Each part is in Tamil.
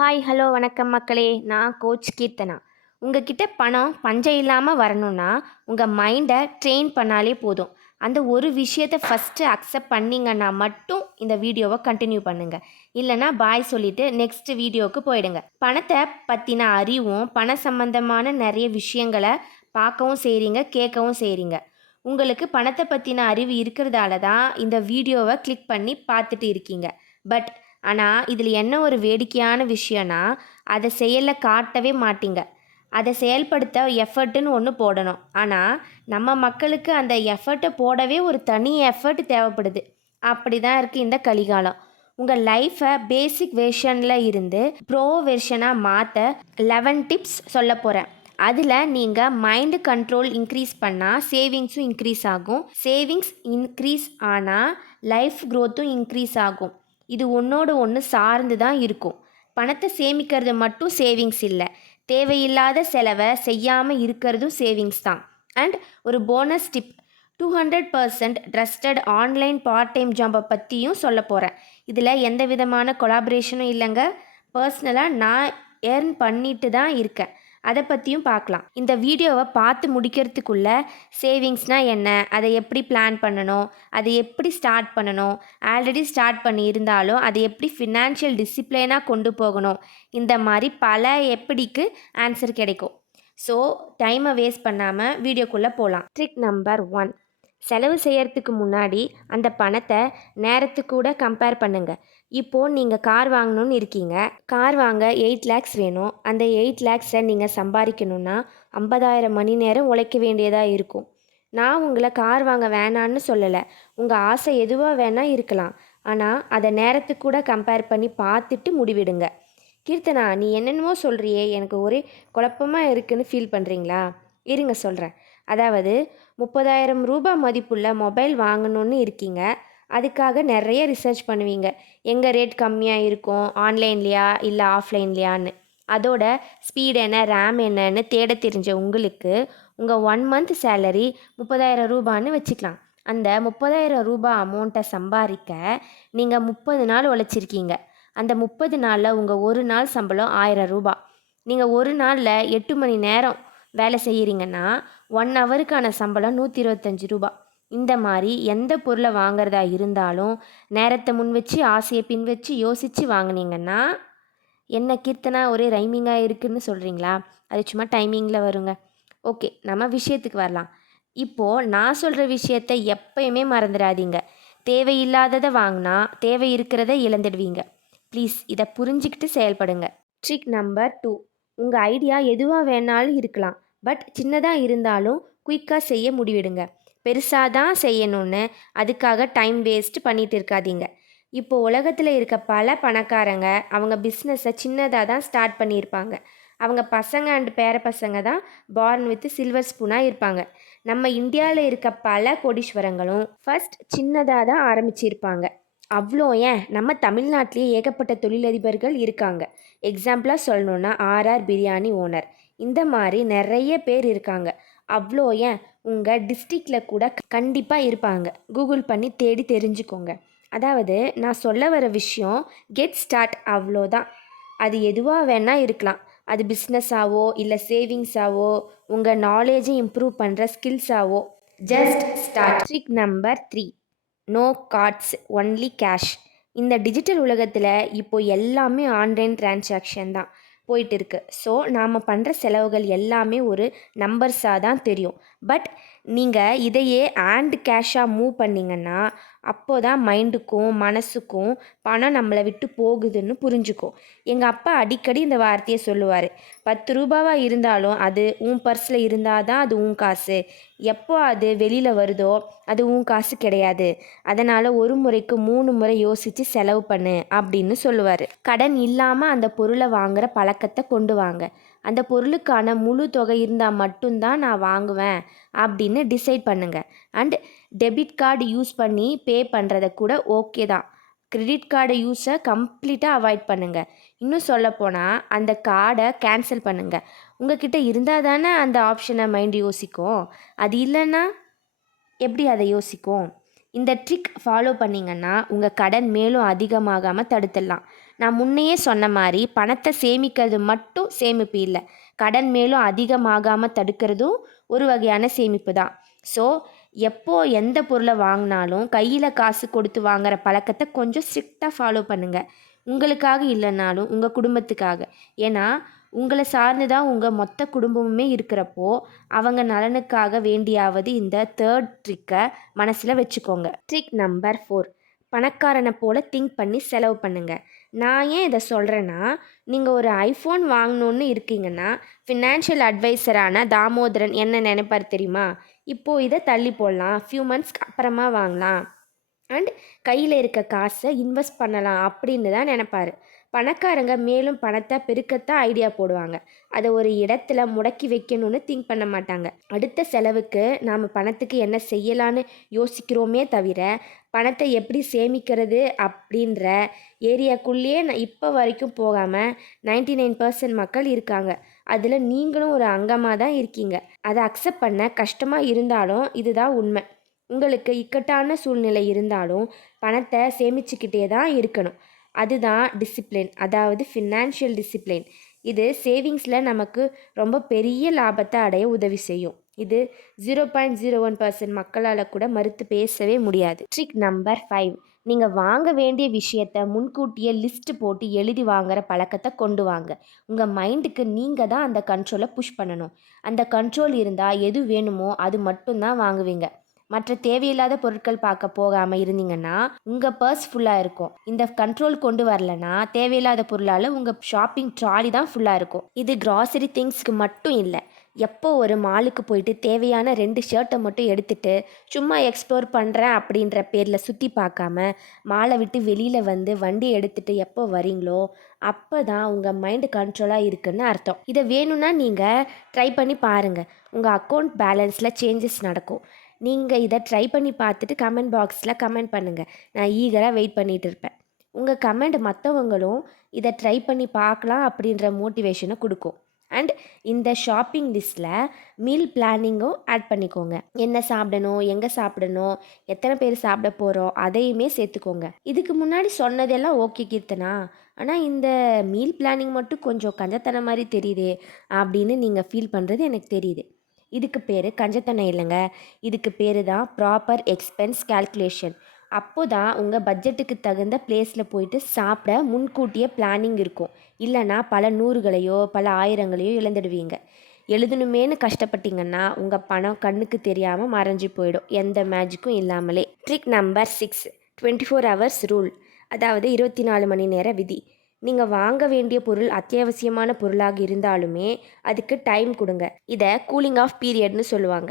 ஹாய் ஹலோ வணக்கம் மக்களே. நான் கோச் கீர்த்தனா. உங்ககிட்ட பணம் பஞ்சம் இல்லாமல் வரணும்னா உங்கள் மைண்டை ட்ரெயின் பண்ணாலே போதும். அந்த ஒரு விஷயத்தை ஃபஸ்ட்டு அக்செப்ட் பண்ணிங்கன்னா மட்டும் இந்த வீடியோவை கண்டினியூ பண்ணுங்கள் இல்லைனா பாய் சொல்லிவிட்டு நெக்ஸ்ட் வீடியோவுக்கு போயிடுங்க. பணத்தை பற்றின அறிவும் பண சம்பந்தமான நிறைய விஷயங்களை பார்க்கவும் செய்கிறீங்க கேட்கவும் செய்கிறீங்க உங்களுக்கு பணத்தை பற்றின அறிவு இருக்கிறதால தான் இந்த வீடியோவை கிளிக் பண்ணி பார்த்துட்டு இருக்கீங்க. பட் ஆனால் இதில் என்ன ஒரு வேடிக்கையான விஷயம்னா அதை செயலில் காட்டவே மாட்டிங்க. அதை செயல்படுத்த எஃபர்ட்டுன்னு ஒன்று போடணும். ஆனால் நம்ம மக்களுக்கு அந்த எஃபர்ட்டை போடவே ஒரு தனி எஃபர்ட் தேவைப்படுது. அப்படி தான் இருக்குது இந்த கலிகாலம். உங்கள் லைஃப்பை பேசிக் வெர்ஷனில் இருந்து ப்ரோ வெர்ஷனாக மாற்ற லெவன் டிப்ஸ் சொல்ல போகிறேன் அதில் நீங்கள் மைண்டு கண்ட்ரோல் இன்க்ரீஸ் பண்ணால் சேவிங்ஸும் இன்க்ரீஸ் ஆகும். சேவிங்ஸ் இன்க்ரீஸ் ஆனால் லைஃப் க்ரோத்தும் இன்க்ரீஸ் ஆகும். இது ஒன்றோடு ஒன்று சார்ந்து தான் இருக்கும். பணத்தை சேமிக்கிறது மட்டும் சேவிங்ஸ் இல்லை. தேவையில்லாத செலவை செய்யாமல் இருக்கிறதும் சேவிங்ஸ் தான். அண்ட் ஒரு bonus tip two hundred percent trusted online part time ஜாம்பை பற்றியும் சொல்ல போகிறேன் இதில் எந்த விதமான கொலாபரேஷனும் இல்லைங்க. பர்சனலாக நான் ஏர்ன் பண்ணிட்டு தான் இருக்கேன். அதை பற்றியும் பார்க்கலாம் இந்த வீடியோவை பார்த்து முடிக்கிறதுக்குள்ள சேவிங்ஸ்னால் என்ன? அதை எப்படி பிளான் பண்ணணும்? அதை எப்படி ஸ்டார்ட் பண்ணணும்? ஆல்ரெடி ஸ்டார்ட் பண்ணி இருந்தாலும் அதை எப்படி ஃபினான்ஷியல் டிசிப்ளினாக கொண்டு போகணும்? இந்த மாதிரி பல எப்படிக்கு ஆன்சர் கிடைக்கும். ஸோ டைமை வேஸ்ட் பண்ணாமல் வீடியோக்குள்ளே போகலாம் ட்ரிக் நம்பர் ஒன் செலவு செய்யறதுக்கு முன்னாடி அந்த பணத்தை நேரத்துக்கு கூட கம்பேர் பண்ணுங்கள் இப்போது நீங்கள் கார் வாங்கணும்னு இருக்கீங்க. கார் வாங்க எயிட் லேக்ஸ் வேணும். அந்த எயிட் லேக்ஸை நீங்கள் சம்பாதிக்கணுன்னா ஐம்பதாயிரம் மணி நேரம் உழைக்க வேண்டியதாக இருக்கும். நான் உங்களை கார் வாங்க வேணான்னு சொல்லலை. உங்கள் ஆசை எதுவாக வேணால் இருக்கலாம். ஆனால் அதை நேரத்துக்கு கூட கம்பேர் பண்ணி பார்த்துட்டு முடிவிடுங்க. கீர்த்தனா நீ என்னென்னமோ சொல்கிறியே எனக்கு ஒரே குழப்பமாக இருக்குன்னு ஃபீல் பண்ணுறீங்களா இருங்க சொல்கிறேன் அதாவது முப்பதாயிரம் ரூபாய் மதிப்புள்ள மொபைல் வாங்கணும்னு இருக்கீங்க. அதுக்காக நிறைய ரிசர்ச் பண்ணுவீங்க. எங்கே ரேட் கம்மியாக இருக்கும்? ஆன்லைன்லையா? இல்லை ஆஃப்லைன்லையான்னு அதோட ஸ்பீட் என்ன? ரேம் என்னன்னு தேட தெரிஞ்ச உங்களுக்கு உங்கள் ஒன் மந்த் சேலரி முப்பதாயிரம் ரூபான்னு வச்சுக்கலாம். அந்த முப்பதாயிரம் ரூபாய் அமௌண்ட்டை சம்பாதிக்க நீங்கள் முப்பது நாள் உழைச்சிருக்கீங்க. அந்த முப்பது நாளில் உங்கள் ஒரு நாள் சம்பளம் ஆயிரம் ரூபாய் நீங்கள் ஒரு நாளில் எட்டு மணி நேரம் வேலை செய்கிறீங்கன்னா ஒன் ஹவருக்கான சம்பளம் நூற்றி இருபத்தஞ்சி ரூபா. இந்த மாதிரி எந்த பொருளை வாங்குறதா இருந்தாலும் நேரத்தை முன் வச்சு ஆசையை பின் வச்சு யோசித்து வாங்கினீங்கன்னா என்ன கீர்த்தனா ஒரே ரைமிங்காக இருக்குதுன்னு சொல்கிறீங்களா அது சும்மா டைமிங்கில் வருங்க. ஓகே நம்ம விஷயத்துக்கு வரலாம். இப்போது நான் சொல்கிற விஷயத்த எப்பயுமே மறந்துடாதீங்க. தேவையில்லாததை வாங்கினா தேவை இருக்கிறத இழந்துடுவீங்க. ப்ளீஸ் இதை புரிஞ்சுக்கிட்டு செயல்படுங்க. ட்ரிக் நம்பர் டூ உங்கள் ஐடியா எதுவாக வேணாலும் இருக்கலாம். பட் சின்னதாக இருந்தாலும் குயிக்காக செய்ய முடிவிடுங்க. பெருசாக தான் செய்யணும்னு அதுக்காக டைம் வேஸ்ட் பண்ணிகிட்டு இருக்காதீங்க. இப்போ உலகத்தில் இருக்க பல பணக்காரங்க அவங்க பிஸ்னஸை சின்னதாக தான் ஸ்டார்ட் பண்ணியிருப்பாங்க. அவங்க பசங்க அண்ட் பேர பசங்க தான் பார்ன் வித் சில்வர் ஸ்பூனாக இருப்பாங்க. நம்ம இந்தியாவில் இருக்க பல கோடீஸ்வரங்களும் ஃபஸ்ட் சின்னதாக தான் ஆரம்பிச்சிருப்பாங்க. அவ்வளோ ஏன்? நம்ம தமிழ்நாட்டிலேயே ஏகப்பட்ட தொழிலதிபர்கள் இருக்காங்க. எக்ஸாம்பிளாக சொல்லணுன்னா ஆர்ஆர் பிரியாணி ஓனர் இந்த மாதிரி நிறைய பேர் இருக்காங்க. அவ்வளோ ஏன்? உங்கள் டிஸ்ட்ரிக்டில் கூட கண்டிப்பாக இருப்பாங்க. கூகுள் பண்ணி தேடி தெரிஞ்சுக்கோங்க. அதாவது நான் சொல்ல வர விஷயம் கெட் ஸ்டார்ட் அவ்வளோதான் அது எதுவாக வேணால் இருக்கலாம். அது பிஸ்னஸாவோ இல்லை சேவிங்ஸாவோ உங்கள் நாலேஜை இம்ப்ரூவ் பண்ணுற ஸ்கில்ஸாவோ just start trick number three no cards only cash இந்த டிஜிட்டல் உலகத்தில் இப்போது எல்லாமே ஆன்லைன் டிரான்சாக்ஷன் தான் போயிட்டு இருக்குது ஸோ நாம் பண்ணுற செலவுகள் எல்லாமே ஒரு நம்பர்ஸாக தான் தெரியும். பட் நீங்கள் இதையே ஆண்ட் கேஷாக மூவ் பண்ணிங்கன்னா அப்போ தான் மைண்டுக்கும் மனசுக்கும் பணம் நம்மளை விட்டு போகுதுன்னு புரிஞ்சுக்கும் எங்கள் அப்பா அடிக்கடி இந்த வார்த்தையை சொல்லுவார். பத்து ரூபாவாக இருந்தாலும் அது உன் பர்ஸில் இருந்தால் தான் அது உன் காசு. எப்போ அது வெளியில் வருதோ அது உன் காசு கிடையாது. அதனால் ஒரு முறைக்கு மூணு முறை யோசித்து செலவு பண்ணு அப்படின்னு சொல்லுவார். கடன் இல்லாமல் அந்த பொருளை வாங்குகிற பழக்கத்தை கொண்டு வாங்க. அந்த பொருளுக்கான முழு தொகை இருந்தால் மட்டும்தான் நான் வாங்குவேன் அப்படின்னு டிசைட் பண்ணுங்கள் அண்ட் டெபிட் கார்டு யூஸ் பண்ணி பே பண்ணுறத கூட ஓகே தான். கிரெடிட் கார்டு யூஸை கம்ப்ளீட்டாக அவாய்ட் பண்ணுங்கள் இன்னும் சொல்லப்போனால் அந்த கார்டை கேன்சல் பண்ணுங்கள் உங்ககிட்ட இருந்தால் தானே அந்த ஆப்ஷனை மைண்ட் யோசிக்கும். அது இல்லைன்னா எப்படி அதை யோசிக்கும்? இந்த ட்ரிக் ஃபாலோ பண்ணிங்கன்னா உங்கள் கடன் மேலும் அதிகமாகாமல் தடுத்துடலாம். நான் முன்னையே சொன்ன மாதிரி பணத்தை சேமிக்கிறது மட்டும் சேமிப்பு இல்லை. கடன் மேலும் அதிகமாகாமல் தடுக்கிறதும் ஒரு வகையான சேமிப்பு தான். ஸோ எப்போ எந்த பொருளை வாங்கினாலும் கையில் காசு கொடுத்து வாங்குற பழக்கத்தை கொஞ்சம் ஸ்ட்ரிக்டாக ஃபாலோ பண்ணுங்கள் உங்களுக்காக இல்லைனாலும் உங்கள் குடும்பத்துக்காக. ஏன்னா உங்களை சார்ந்து தான் உங்கள் மொத்த குடும்பமுமே இருக்கிறப்போ அவங்க நலனுக்காக வேண்டியாவது இந்த தேர்ட் ட்ரிக்கை மனசில் வச்சுக்கோங்க. ட்ரிக் நம்பர் ஃபோர் பணக்காரனை போல் திங்க் பண்ணி செலவு பண்ணுங்க. நான் ஏன் இதை சொல்கிறேன்னா நீங்கள் ஒரு ஐஃபோன் வாங்கணுன்னு இருக்கீங்கன்னா ஃபினான்ஷியல் அட்வைசரான தாமோதரன் என்ன நினைப்பார் தெரியுமா? இப்போது இதை தள்ளி போடலாம். ஃபியூ மந்த்ஸ்க்கு அப்புறமா வாங்கலாம். அண்ட் கையில் இருக்க காசை இன்வெஸ்ட் பண்ணலாம் அப்படின்னு தான் நினப்பார். பணக்காரங்க மேலும் பணத்தை பெருக்கத்தான் ஐடியா போடுவாங்க. அதை ஒரு இடத்துல முடக்கி வைக்கணும்னு திங்க் பண்ண மாட்டாங்க. அடுத்த செலவுக்கு நாம் பணத்துக்கு என்ன செய்யலான்னு யோசிக்கிறோமே தவிர பணத்தை எப்படி சேமிக்கிறது அப்படின்ற ஏரியாக்குள்ளேயே நான் இப்போ வரைக்கும் போகாமல் நைன்டி நைன் பர்சன்ட் மக்கள் இருக்காங்க. அதில் நீங்களும் ஒரு அங்கமாக தான் இருக்கீங்க. அதை அக்செப்ட் பண்ண கஷ்டமாக இருந்தாலும் இதுதான் உண்மை. உங்களுக்கு இக்கட்டான சூழ்நிலை இருந்தாலும் பணத்தை சேமிச்சுக்கிட்டே தான் இருக்கணும். அதுதான் டிசிப்ளின் அதாவது ஃபினான்ஷியல் டிசிப்ளின் இது சேவிங்ஸில் நமக்கு ரொம்ப பெரிய லாபத்தை அடைய உதவி செய்யும். இது zero point zero one percent மக்களால் கூட மறுத்து பேசவே முடியாது. ட்ரிக் நம்பர் ஃபைவ் நீங்கள் வாங்க வேண்டிய விஷயத்த முன்கூட்டியே லிஸ்ட்டு போட்டு எழுதி வாங்குற பழக்கத்தை கொண்டு வாங்க. உங்கள் மைண்டுக்கு நீங்கள் தான் அந்த கண்ட்ரோலை புஷ் பண்ணணும். அந்த கண்ட்ரோல் இருந்தால் எது வேணுமோ அது மட்டும்தான் வாங்குவீங்க. மற்ற தேவையில்லாத பொருட்கள் பார்க்க போகாமல் இருந்தீங்கன்னா உங்கள் பர்ஸ் ஃபுல்லாக இருக்கும். இந்த கண்ட்ரோல் கொண்டு வரலனா தேவையில்லாத பொருளால் உங்கள் ஷாப்பிங் ட்ராலி தான் ஃபுல்லாக இருக்கும். இது கிராசரி திங்ஸ்க்கு மட்டும் இல்லை. எப்போ ஒரு மாலுக்கு போயிட்டு தேவையான ரெண்டு ஷர்ட்டை மட்டும் எடுத்துட்டு சும்மா எக்ஸ்ப்ளோர் பண்ணுறேன் அப்படின்ற பேரில் சுற்றி பார்க்காம மாலை விட்டு வெளியில் வந்து வண்டி எடுத்துகிட்டு எப்போ வரீங்களோ அப்போ தான் உங்கள் மைண்டு கண்ட்ரோலாக இருக்குன்னு அர்த்தம். இதை வேணும்னா நீங்கள் ட்ரை பண்ணி பாருங்கள் உங்கள் அக்கௌண்ட் பேலன்ஸில் சேஞ்சஸ் நடக்கும். நீங்கள் இதை ட்ரை பண்ணி பார்த்துட்டு கமெண்ட் பாக்ஸில் கமெண்ட் பண்ணுங்கள் நான் ஈகராக வெயிட் பண்ணிகிட்டு இருப்பேன். உங்கள் கமெண்ட் மற்றவங்களும் இதை ட்ரை பண்ணி பார்க்கலாம் அப்படின்ற மோட்டிவேஷனை கொடுக்கும். அண்ட் இந்த ஷாப்பிங் லிஸ்ட்டில் மீல் பிளானிங்கும் ஆட் பண்ணிக்கோங்க. என்ன சாப்பிடணும் எங்கே சாப்பிடணும் எத்தனை பேர் சாப்பிட போகிறோம் அதையுமே சேர்த்துக்கோங்க. இதுக்கு முன்னாடி சொன்னதெல்லாம் ஓகே கீர்த்தனா. ஆனால் இந்த மீல் பிளானிங் மட்டும் கொஞ்சம் கஞ்சத்தன மாதிரி தெரியுதே அப்படின்னு நீங்கள் ஃபீல் பண்ணுறது எனக்கு தெரியுது. இதுக்கு பேர் கஞ்சத்தனம் இல்லைங்க. இதுக்கு பேர் தான் ப்ராப்பர் எக்ஸ்பென்ஸ் கால்குலேஷன் அப்போ தான் உங்கள் பட்ஜெட்டுக்கு தகுந்த பிளேஸில் போயிட்டு சாப்பிட முன்கூட்டியே பிளானிங் இருக்கும். இல்லைனா பல நூறுகளையோ பல ஆயிரங்களையோ இழந்துடுவீங்க. எழுதணுமேனு கஷ்டப்பட்டீங்கன்னா உங்கள் பணம் கண்ணுக்கு தெரியாமல் மறைஞ்சு போயிடும். எந்த மேஜிக்கும் இல்லாமலே. Trick number six twenty four hours rule அதாவது இருபத்தி நாலு மணி நேர விதி. நீங்கள் வாங்க வேண்டிய பொருள் அத்தியாவசியமான பொருளாக இருந்தாலுமே அதுக்கு டைம் கொடுங்க. இதை கூலிங் ஆஃப் பீரியட்னு சொல்லுவாங்க.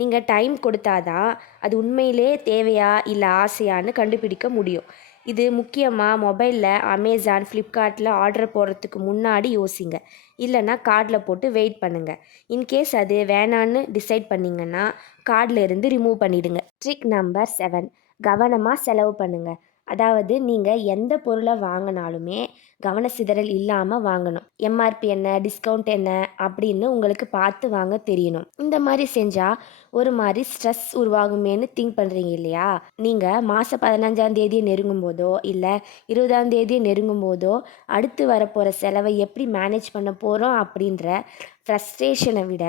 நீங்கள் டைம் கொடுத்தாதான் அது உண்மையிலே தேவையா இல்லை ஆசையான்னு கண்டுபிடிக்க முடியும். இது முக்கியமாக மொபைலில் அமேசான் ஃப்ளிப்கார்ட்டில் ஆர்டர் போடுறதுக்கு முன்னாடி யோசிங்க. இல்லைன்னா கார்டில் போட்டு வெயிட் பண்ணுங்கள் இன்கேஸ் அது வேணான்னு டிசைட் பண்ணிங்கன்னா கார்டில் இருந்து ரிமூவ் பண்ணிவிடுங்க ட்ரிக் நம்பர் செவன் கவனமாக செலவு பண்ணுங்கள் அதாவது நீங்கள் எந்த பொருளை வாங்கினாலுமே கவன சிதறல் இல்லாமல் வாங்கணும் எம்ஆர்பி என்ன டிஸ்கவுண்ட் என்ன அப்படின்னு உங்களுக்கு பார்த்து வாங்க தெரியணும். இந்த மாதிரி செஞ்சால் ஒரு மாதிரி ஸ்ட்ரெஸ் உருவாகுமேன்னு திங்க் பண்ணுறீங்க இல்லையா? நீங்கள் மாதம் பதினஞ்சாம் தேதியை நெருங்கும் போதோ இல்லை இருபதாம் தேதியை நெருங்கும் போதோ அடுத்து வரப்போகிற செலவை எப்படி மேனேஜ் பண்ண போகிறோம் அப்படின்ற ஃப்ரஸ்ட்ரேஷனை விட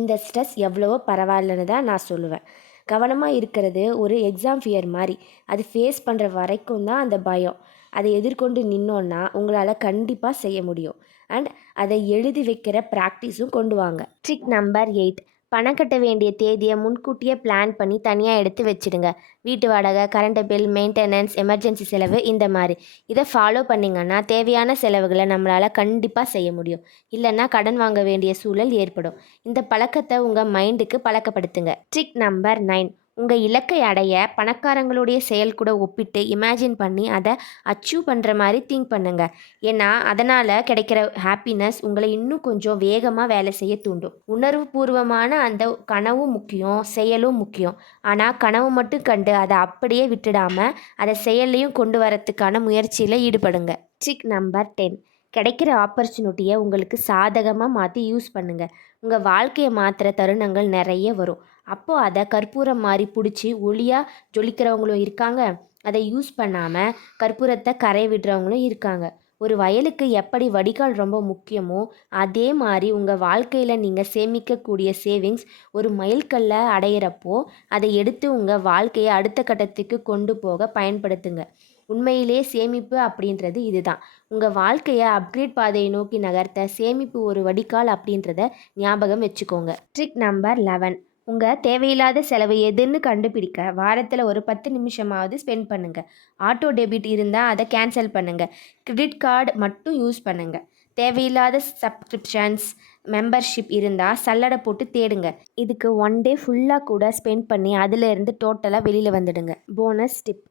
இந்த ஸ்ட்ரெஸ் எவ்வளவோ பரவாயில்லன்னு தான் நான் சொல்லுவேன். கவனமாக இருக்கிறது ஒரு எக்ஸாம் ஃபியர் மாதிரி. அது ஃபேஸ் பண்ணுற வரைக்கும் தான் அந்த பயம். அதை எதிர்கொண்டு நின்னோன்னா உங்களால் கண்டிப்பாக செய்ய முடியும். அண்ட் அதை எழுதி வைக்கிற ப்ராக்டிஸும் கொண்டு வாங்க. ட்ரிக் நம்பர் எயிட் பணம் கட்ட வேண்டிய தேதியை முன்கூட்டியே பிளான் பண்ணி தனியாக எடுத்து வச்சிடுங்க. வீட்டு வாடகை கரண்ட் பில் மெயின்டெனன்ஸ் எமர்ஜென்சி செலவு இந்த மாதிரி. இதை ஃபாலோ பண்ணிங்கன்னா தேவையான செலவுகளை நம்மளால் கண்டிப்பாக செய்ய முடியும். இல்லைன்னா கடன் வாங்க வேண்டிய சூழல் ஏற்படும். இந்த பழக்கத்தை உங்கள் மைண்டுக்கு பழக்கப்படுத்துங்க. ட்ரிக் நம்பர் நைன் உங்கள் இலக்கை அடைய பணக்காரங்களுடைய செயல் கூட ஒப்பிட்டு இமேஜின் பண்ணி அதை அச்சீவ் பண்ணுற மாதிரி திங்க் பண்ணுங்கள் ஏன்னா அதனால் கிடைக்கிற ஹாப்பினஸ் உங்களை இன்னும் கொஞ்சம் வேகமாக வேலை செய்ய தூண்டும். உணர்வு பூர்வமான அந்த கனவும் முக்கியம் செயலும் முக்கியம். ஆனால் கனவு மட்டும் கண்டு அதை அப்படியே விட்டுடாமல் அதை செயல்லையும் கொண்டு வரத்துக்கான முயற்சியில் ஈடுபடுங்க. ட்ரிக் நம்பர் டென் கிடைக்கிற ஆப்பர்ச்சுனிட்டியை உங்களுக்கு சாதகமாக மாற்றி யூஸ் பண்ணுங்கள் உங்கள் வாழ்க்கையை மாற்றுற தருணங்கள் நிறைய வரும். அப்போது அதை கற்பூரம் மாதிரி பிடிச்சி ஒளியாக ஜொலிக்கிறவங்களும் இருக்காங்க. அதை யூஸ் பண்ணாமல் கற்பூரத்தை கரை விடுறவங்களும் இருக்காங்க. ஒரு வயலுக்கு எப்படி வடிகால் ரொம்ப முக்கியமோ அதே மாதிரி உங்கள் வாழ்க்கையில் நீங்கள் சேமிக்கக்கூடிய சேவிங்ஸ் ஒரு மைல்கல்லை அடையிறப்போ அதை எடுத்து உங்கள் வாழ்க்கையை அடுத்த கட்டத்துக்கு கொண்டு போக பயன்படுத்துங்க. உண்மையிலே சேமிப்பு அப்படின்றது இதுதான். உங்கள் வாழ்க்கையை அப்கிரேட் பாதையை நோக்கி நகர்த்த சேமிப்பு ஒரு வடிகால் அப்படின்றத ஞாபகம் வச்சுக்கோங்க. ட்ரிக் நம்பர் லெவன் உங்கள் தேவையில்லாத செலவு எதுன்னு கண்டுபிடிக்க வாரத்தில் ஒரு பத்து நிமிஷமாவது ஸ்பெண்ட் பண்ணுங்கள் ஆட்டோ டெபிட் இருந்தால் அதை கேன்சல் பண்ணுங்கள் கிரெடிட் கார்டு மட்டும் யூஸ் பண்ணுங்கள் தேவையில்லாத சப்ஸ்கிரிப்ஷன்ஸ் மெம்பர்ஷிப் இருந்தால் சல்லடை போட்டு தேடுங்க. இதுக்கு ஒன் டே ஃபுல்லாக கூட ஸ்பெண்ட் பண்ணி அதிலேருந்து டோட்டலாக வெளியில் வந்துடுங்க. போனஸ் டிப்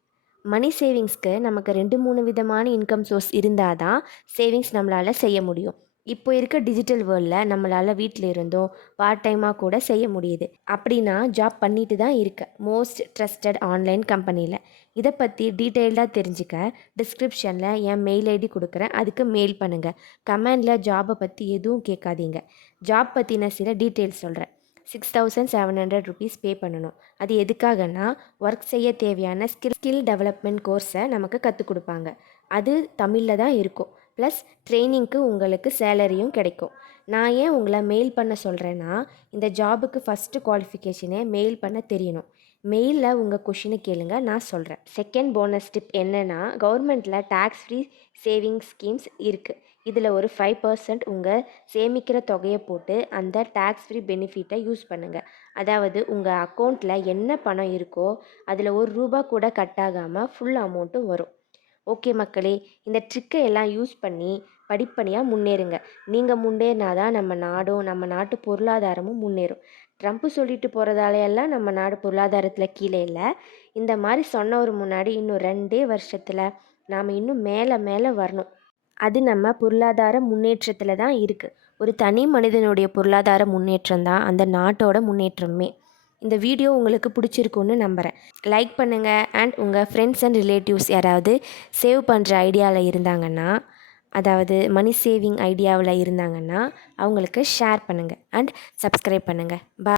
மணி சேவிங்ஸ்க்கு நமக்கு ரெண்டு மூணு விதமான இன்கம் சோர்ஸ் இருந்தால் தான் சேவிங்ஸ் நம்மளால் செய்ய முடியும். இப்போ இருக்க டிஜிட்டல் வேர்ல்டில் நம்மளால் வீட்டில் இருந்தும் பார்ட் டைமாக கூட செய்ய முடியுது. அப்படின்னா ஜாப் பண்ணிட்டு தான் இருக்கேன். மோஸ்ட் ட்ரஸ்டட் ஆன்லைன் கம்பெனியில் இதை பற்றி டீட்டெயில்டாக தெரிஞ்சுக்க டிஸ்கிரிப்ஷனில் என் மெயில் ஐடி கொடுக்குறேன். அதுக்கு மெயில் பண்ணுங்கள் கமெண்டில் ஜாபை பற்றி எதுவும் கேட்காதீங்க. ஜாப் பற்றின சில டீட்டெயில்ஸ் சொல்கிறேன் six thousand seven hundred rupees pay பண்ணணும். அது எதுக்காகனா ஒர்க் செய்ய தேவையான ஸ்கில் ஸ்கில் டெவலப்மெண்ட் கோர்ஸை நமக்கு கற்றுக் கொடுப்பாங்க. அது தமிழில் தான் இருக்கும். ப்ளஸ் ட்ரைனிங்க்கு உங்களுக்கு சேலரியும் கிடைக்கும். நான் ஏன் உங்களை மெயில் பண்ண சொல்கிறேன்னா இந்த ஜாபுக்கு ஃபஸ்ட்டு குவாலிஃபிகேஷனே மெயில் பண்ண தெரியணும். மெயிலில் உங்கள் கொஷினை கேளுங்க நான் சொல்கிறேன் செகண்ட் போனஸ் டிப் என்னென்னா கவர்மெண்ட்டில் டேக்ஸ் ஃப்ரீ சேவிங் ஸ்கீம்ஸ் இருக்குது இதில் ஒரு ஃபைவ் பர்சன்ட் உங்கள் சேமிக்கிற தொகையை போட்டு அந்த டேக்ஸ் ஃப்ரீ பெனிஃபிட்டை யூஸ் பண்ணுங்கள் அதாவது உங்கள் அக்கௌண்ட்டில் என்ன பணம் இருக்கோ அதில் ஒரு ரூபா கூட கட் ஆகாமல் ஃபுல் அமௌண்ட்டும் வரும். ஓகே மக்களே இந்த ட்ரிக்கை எல்லாம் யூஸ் பண்ணி படிப்படியாக முன்னேறுங்க. நீங்கள் முன்னேறினா தான் நம்ம நாடும் நம்ம நாட்டு பொருளாதாரமும் முன்னேறும். ட்ரம்ப்பு சொல்லிட்டு போகிறதாலையெல்லாம் நம்ம நாடு பொருளாதாரத்தில் கீழே இல்லை. இந்த மாதிரி சொன்னவர் முன்னாடி இன்னும் ரெண்டே வருஷத்தில் நாம் இன்னும் மேலே மேலே வரணும். அது நம்ம பொருளாதார முன்னேற்றத்தில் தான் இருக்குது ஒரு தனி மனிதனுடைய பொருளாதார முன்னேற்றம் தான் அந்த நாட்டோட முன்னேற்றமே. இந்த வீடியோ உங்களுக்கு பிடிச்சிருக்குன்னு நம்புகிறேன் லைக் பண்ணுங்கள் அண்ட் உங்கள் ஃப்ரெண்ட்ஸ் அண்ட் ரிலேட்டிவ்ஸ் யாராவது சேவ் பண்ணுற ஐடியாவில் இருந்தாங்கன்னா அதாவது மணி சேவிங் ஐடியாவில் இருந்தாங்கன்னா அவங்களுக்கு ஷேர் பண்ணுங்கள் அண்ட் சப்ஸ்கிரைப் பண்ணுங்கள் பா